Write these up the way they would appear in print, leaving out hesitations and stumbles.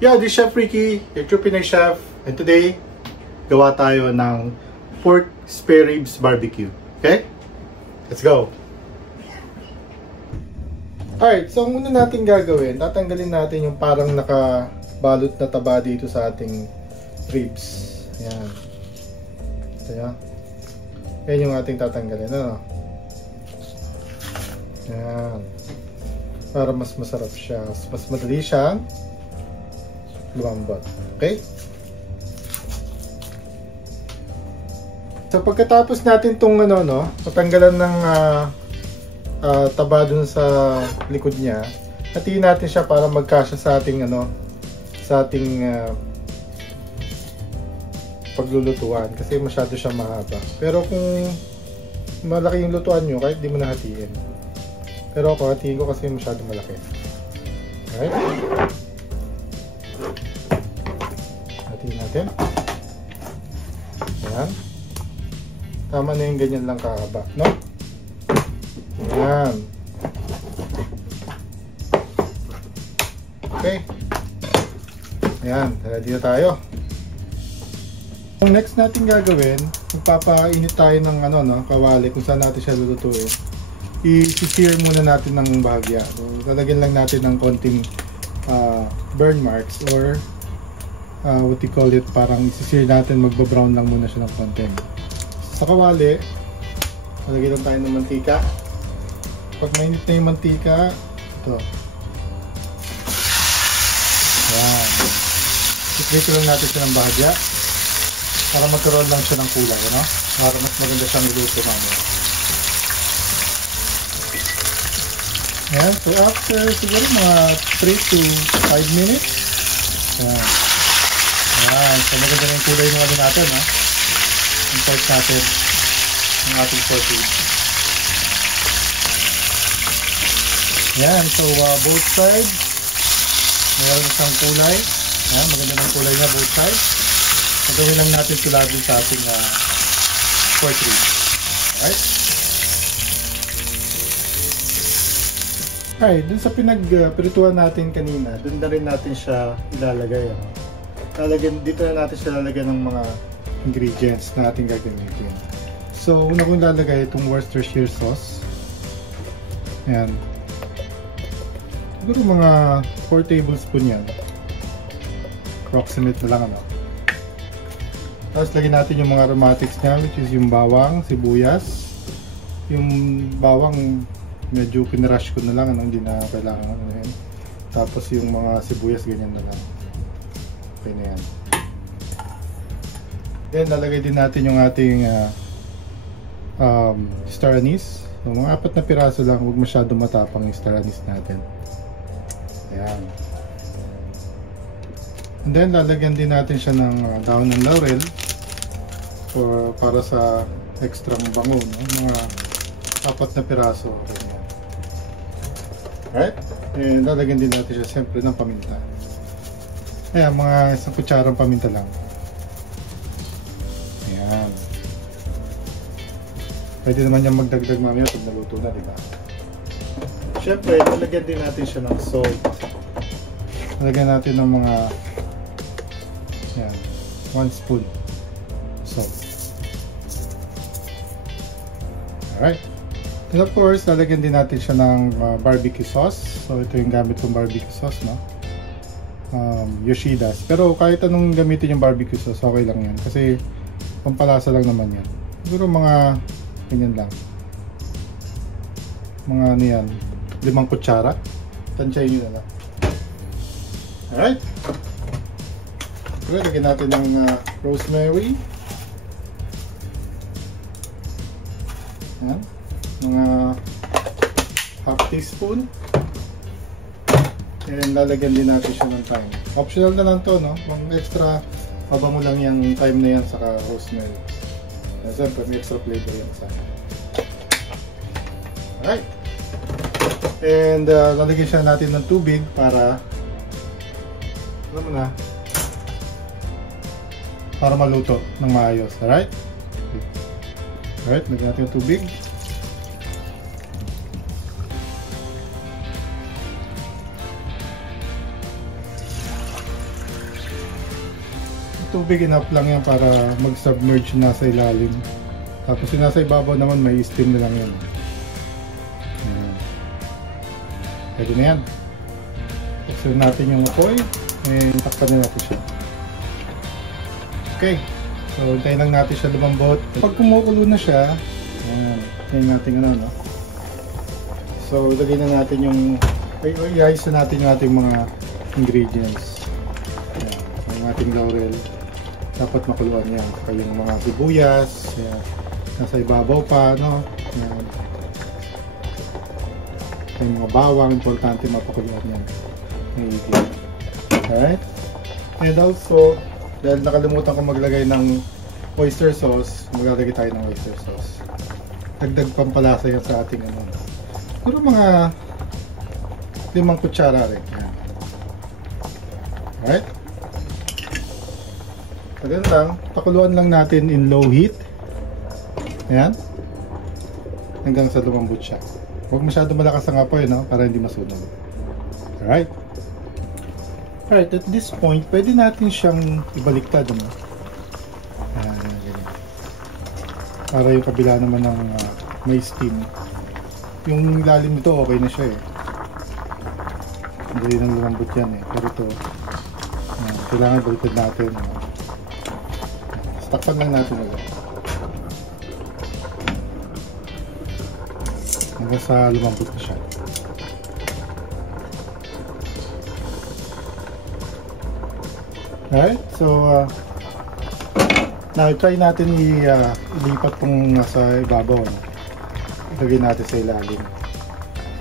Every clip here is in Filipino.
Yo, this is Chef Ricky, your true Pinay chef, and today, gawa tayo ng pork spare ribs barbecue. Okay? Let's go! Alright, so ang una natin gagawin, tatanggalin natin yung parang nakabalot na taba dito sa ating ribs. Ayan. Ayan. Yan yung ating tatanggalin. Ano? Ayan. Para mas masarap siya. Mas madali siyang lumambot. Okay? So pagkatapos natin itong patanggalan ng taba dun sa likod niya, hatiin natin siya para magkasya sa ating sa ating paglulutuan kasi masyado siya mahaba. Pero kung malaki yung lutuan nyo, kahit di mo nahatiin. Pero ako, hatiin ko kasi masyado malaki. Alright? Hatiin natin. Ayan. Tama na yung ganyan lang kahaba, no? Ayan. Okay. Ayan, ready na tayo. Ang next natin gagawin, magpapainit tayo ng kawali kung saan natin siya lulutuin. I-sear muna natin ng bahagya. So, lalagyan lang natin ng konting burn marks or what you call it, parang i-sear natin, magba-brown lang muna siya ng konting. Sa kawali, lalagyan lang tayo ng mantika. Pag mainit na yung mantika, ito. Ayan. I-prito lang natin siya ng bahagya para magkaroon lang siya ng kulay, para mas maganda siyang niluto namin. Ayan, so after siguro mga 3 to 5 minutes, ayan. Ayan, so maganda na yung kulay ng natin, yung part natin ng ating sausage. Ayan, so both sides, mayroon siyang kulay. Ayan, maganda na yung kulay niya both sides. Gagawin lang natin sila din sa ating pork ribs. Alright? Alright, dun sa pinagprituan natin kanina, dun na rin natin siya ilalagay. Dito na natin siya lalagyan ng mga ingredients na ating gagamitin. So, una kong ilalagay itong Worcestershire sauce. Ayan. Siguro mga 4 tablespoon yan. Approximate na lang Tapos lagyan natin yung mga aromatics niya, which is yung bawang, sibuyas. Yung bawang medyo pinrush ko na lang, hindi na kailangan yan. Tapos yung mga sibuyas, ganyan na lang. Okay na yan. Then lalagay din natin yung ating star anise. So, mga 4 na piraso lang, huwag masyado matapang yung star anise natin. Ayan. And then lalagyan din natin siya ng dahon ng laurel para sa extra bango, mga 4 na piraso. Alright? And lalagyan din natin siya siyempre ng paminta. Ayan, mga 1 kutsarang paminta lang. Ayan. Pwede naman yung magdagdag mamaya pag naluto na, diba? Siyempre, lalagyan din natin siya ng salt. Lalagyan natin ng mga 1 spoon salt. Alright. And of course, lalagyan din natin siya ng barbecue sauce. So, ito yung gamit kong barbecue sauce, Yoshida's. Pero kahit anong gamitin yung barbecue sauce, okay lang yan. Kasi, pampalasa lang naman yan. Siguro mga, ganyan lang. Mga yan, 5 kutsara. Tansyahin nyo na lang. Alright. Lagyan natin ng rosemary. Ayan. Mga half teaspoon. And lalagyan din natin siya ng thyme. Optional na lang to, Pang extra, mabango lang yung thyme na yan saka rosemary. Siyempre, may extra flavor yan sa akin. Alright. And lalagyan siya natin ng tubig para para maluto ng maayos. Alright? Alright, lagyan natin yung tubig. tubig, enough lang yan para mag-submerge na sa ilalim. Tapos yung nasa ibabaw naman may steam na lang yan. Pwede na yan. Taksan natin yung apoy and takpan na natin siya. Okay, so hintayin lang natin siya lumambot. Pag kumukulo na siya, hintayin natin ano, no? So ilagay na natin yung, i-ice na natin yung ating mga ingredients. Ayan, yung ating laurel. Dapat makuluan yan. Saka yung mga sibuyas, ayan, nasa ibabaw pa, no? Ayan. Yung mga bawang, importante mapakuluan yan. Alright? And also, dahil nakalimutan ko maglagay ng oyster sauce, maglalagay tayo ng oyster sauce. Dagdag pampalasa yan sa ating ano. Pero mga 5 kutsara rin. Ayan. Alright? Ganun lang, pakuluan lang natin in low heat. Ayan. Hanggang sa lumambot siya. Huwag masyado malakas ang apoy, no? Para hindi masunog. Alright. Alright, at this point, pwede natin siyang ibaliktad, no? Ayan, ganyan. Para yung kabila naman ng may steam. Yung lalim nito, okay na siya eh. Hindi nang lumambot yan eh. Pero ito, kailangan baliktad natin. Takpan lang natin ulit. Hanggang sa lumambot na siya. Alright, so now try natin ilipat kung nasa ibabaw. Ilagay natin sa ilalim.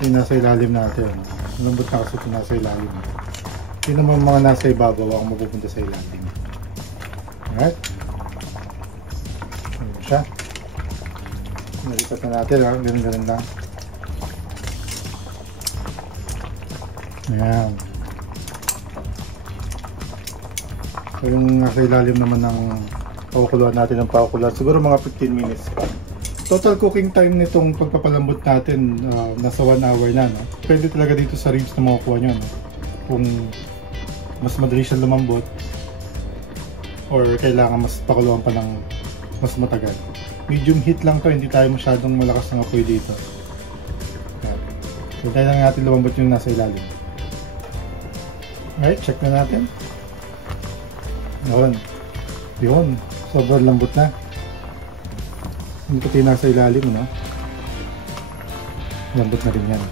Yung nasa ilalim natin. Lumambot na kasi ito nasa ilalim. Yung naman mga nasa ibabaw ang mapupunta sa ilalim. Alright. Ayan siya. Nalipat na natin, ganun-ganun lang. Ayan. So yung nasa ilalim naman ng pakukuluan natin ng pakukuluan, siguro mga 15 minutes. Total cooking time nitong pagpapalambot natin, nasa 1 hour na. No? Pwede talaga dito sa ribs na makukuha nyo. No? Kung mas madali siya lumambot or kailangan mas pakuluan pa ng mas matagal. Medium heat lang to, hindi tayo masyadong malakas ng apoy dito. So tayo lang natin lumambot yung nasa ilalim. Alright, check na natin. Yun, sobrang lambot na. Hindi pati nasa ilalim, no? Lambot na rin yan.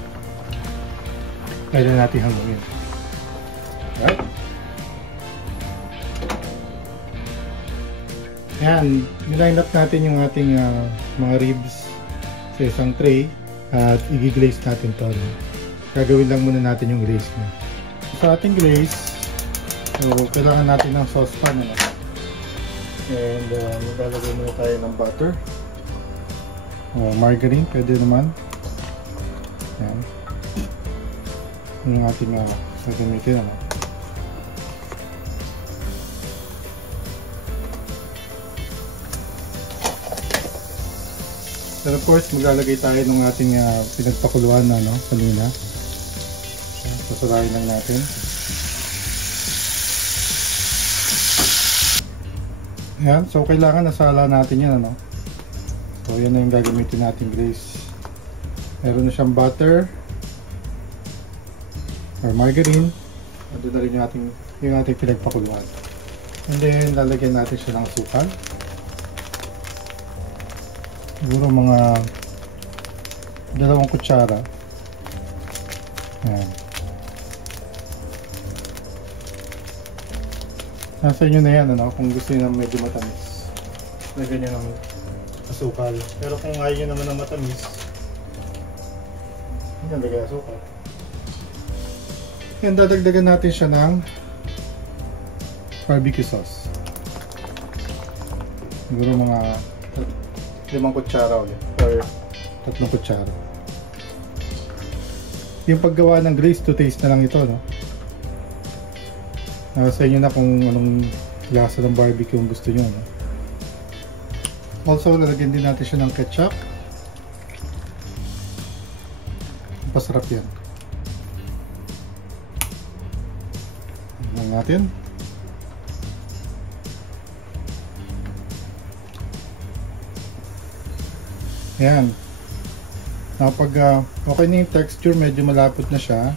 Kaya na natin hangin. Alright. Ayan, niline up natin yung ating mga ribs sa isang tray at i-glaze natin to. No? Gagawin lang muna natin yung glaze na. Sa ating glaze, so, kailangan natin ng saucepan. No? And maglalagay muna tayo ng butter. Margarine, pwede naman. Ayan. Yung ating gagamitin. Ano? And of course, maglalagay tayo ng ating pinagpakuluan na kanina. Pasalain lang natin. Ayan, so kailangan nasala natin yan. Ano? So yan na yung gagamitin natin glaze. Meron na siyang butter or margarine. Ando na rin yung ating pinagpakuluan. And then lalagyan natin siya ng asukal. Siguro mga 2 kutsara. Ayan. Nasa inyo na yan, ano? Kung gusto nyo na medyo matamis, lagyan nyo ng asukal. Pero kung ayaw nyo naman ng matamis, hindi nyo lagyan asukal. Yan, dadagdagan natin siya ng barbecue sauce. Siguro mga 5 kutsara ulit or 3 kutsara. Yung paggawa ng glaze to taste na lang ito, no? Sa inyo na kung anong lasa ng barbecue ang gusto nyo, no? Also, lalagyan din natin siya ng ketchup. Pasarap yan. Tignan natin. Ayan. Now, pag okay na yung texture, medyo malapot na siya.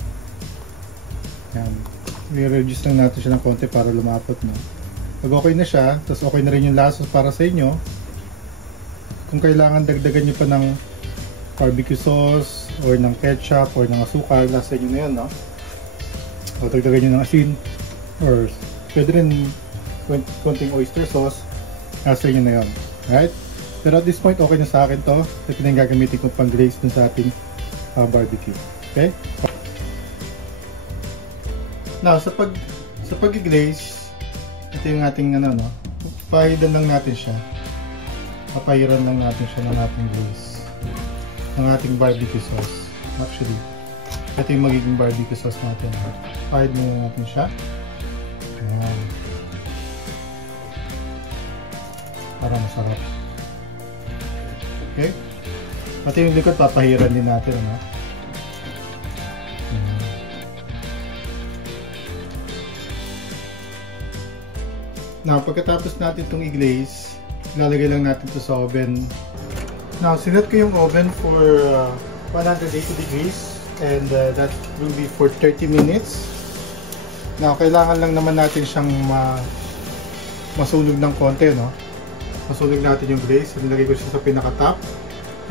Ayan. I-reduce lang natin siya ng konti para lumapot na. Pag okay na siya, tapos okay na rin yung lasa para sa inyo, kung kailangan dagdagan nyo pa ng barbecue sauce, or ng ketchup, or ng asukal, nasa inyo na yun, no? O dagdagan nyo ng asin, or pwede rin konting oyster sauce, nasa inyo na yun. Alright? Pero at this point, okay na sa akin to. Ito na yung gagamitin kong pang glaze dun sa ating barbecue. Okay? Now, sa pag-glaze, ito yung ating ano, no? Pahidan lang natin siya. Papahiran lang natin siya ng ating glaze. Ng ating barbecue sauce. Actually, ito yung magiging barbecue sauce natin. Pahid muna natin siya. Ayan. Para masarap. Okay? Pati yung likod, papahiran din natin, ano? Now, pagkatapos natin itong i-glaze, ilalagay lang natin ito sa oven. Now, sinet ko yung oven for 180 degrees and that will be for 30 minutes. Now, kailangan lang naman natin siyang masunog ng konti, no? Masunog natin yung glaze. Nilagay ko siya sa pinaka-top.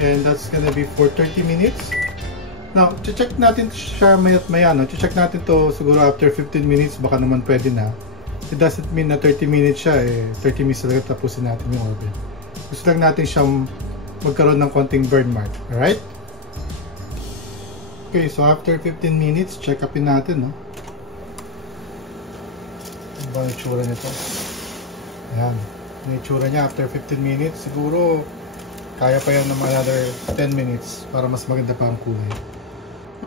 And that's gonna be for 30 minutes. Now, check natin siya mayat maya, no? Check natin to siguro after 15 minutes. Baka naman pwede na. It doesn't mean na 30 minutes siya. 30 minutes talaga tapusin natin yung oven. Gusto lang natin siyang magkaroon ng konting burn mark. Alright? Okay, so after 15 minutes, check upin natin, no? Ano ba ang itsura nito? Ayan. Yung itsura niya after 15 minutes, siguro kaya pa yan ng another 10 minutes para mas maganda pa ang kulay.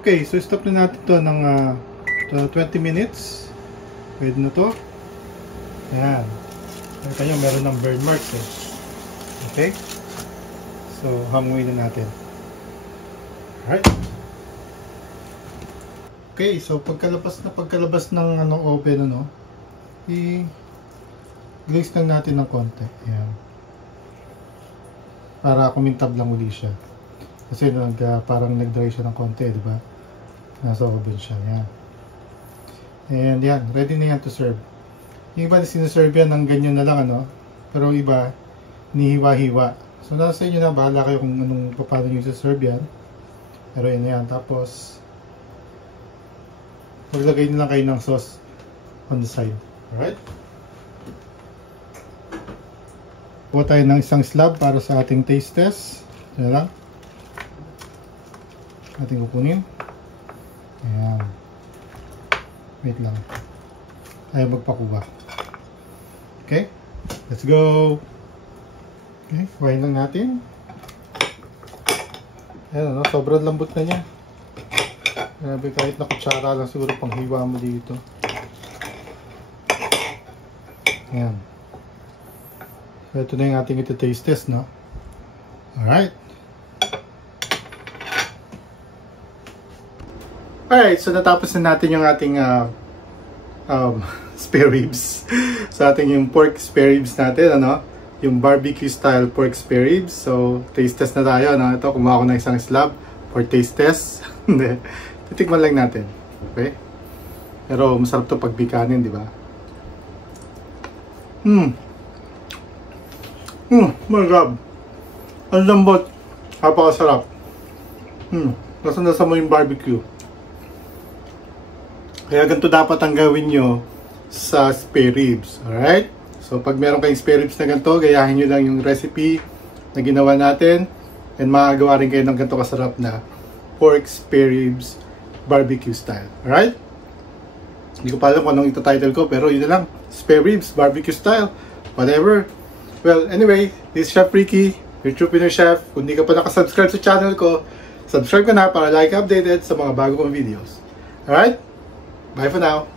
Okay, so stop na natin to ng 20 minutes. Pwede na to. Ayan. Nakita nyo, meron ng burn marks, eh. Okay? So, hanguin na natin. Alright. Okay, so pagkalabas ng oven, i-glaze lang natin ng konti. Ayan. Para kumintab lang uli siya. Kasi parang nag-dry siya ng konti, di ba? Nasa oven siya. Ayan. And yan, ready na yan to serve. Yung iba sinaserve yan ng ganyan na lang, pero iba, nihiwa-hiwa. So nasa inyo na, bahala kayo kung paano nyo serve yan. Pero yan na yan. Tapos, maglagay na lang kayo ng sauce on the side. Alright? Kuha tayo ng isang slab para sa ating taste test. Ito na lang. Ating kukunin. Ayan. Wait lang. Ayaw magpakuha. Okay? Let's go! Okay, kuhain lang natin. Ayan, sobrang lambot na niya. Grabe, kahit na kutsara lang siguro panghiwa mo dito. Ayan. So, ito na yung ating iti-taste test, no? Alright. Alright, so natapos na natin yung ating spare ribs. So, ating yung pork spare ribs natin, yung barbecue style pork spare ribs. So, taste test na tayo, Ito, kumuha ko ng isang slab for taste test. Hindi. Titikman lang natin. Okay? Pero masarap to pag bikanin, di ba? Masarap. Ang lambot. Napakasarap. Nasa mo yung barbecue. Kaya ganito dapat ang gawin nyo sa spare ribs. Alright? So pag meron kayong spare ribs na ganito, gayahin nyo lang yung recipe na ginawa natin. And makagawa rin kayo ng ganito kasarap na pork spare ribs barbecue style. Alright? Hindi ko pa alam kung anong ito-title ko, pero yun na lang. Spare ribs barbecue style. Whatever. Well, anyway, this is Chef Ricky, your True Pinoy Chef. Kung hindi ka pa nakasubscribe sa channel ko, subscribe ka na para like updated sa mga bago kong videos. Alright? Bye for now.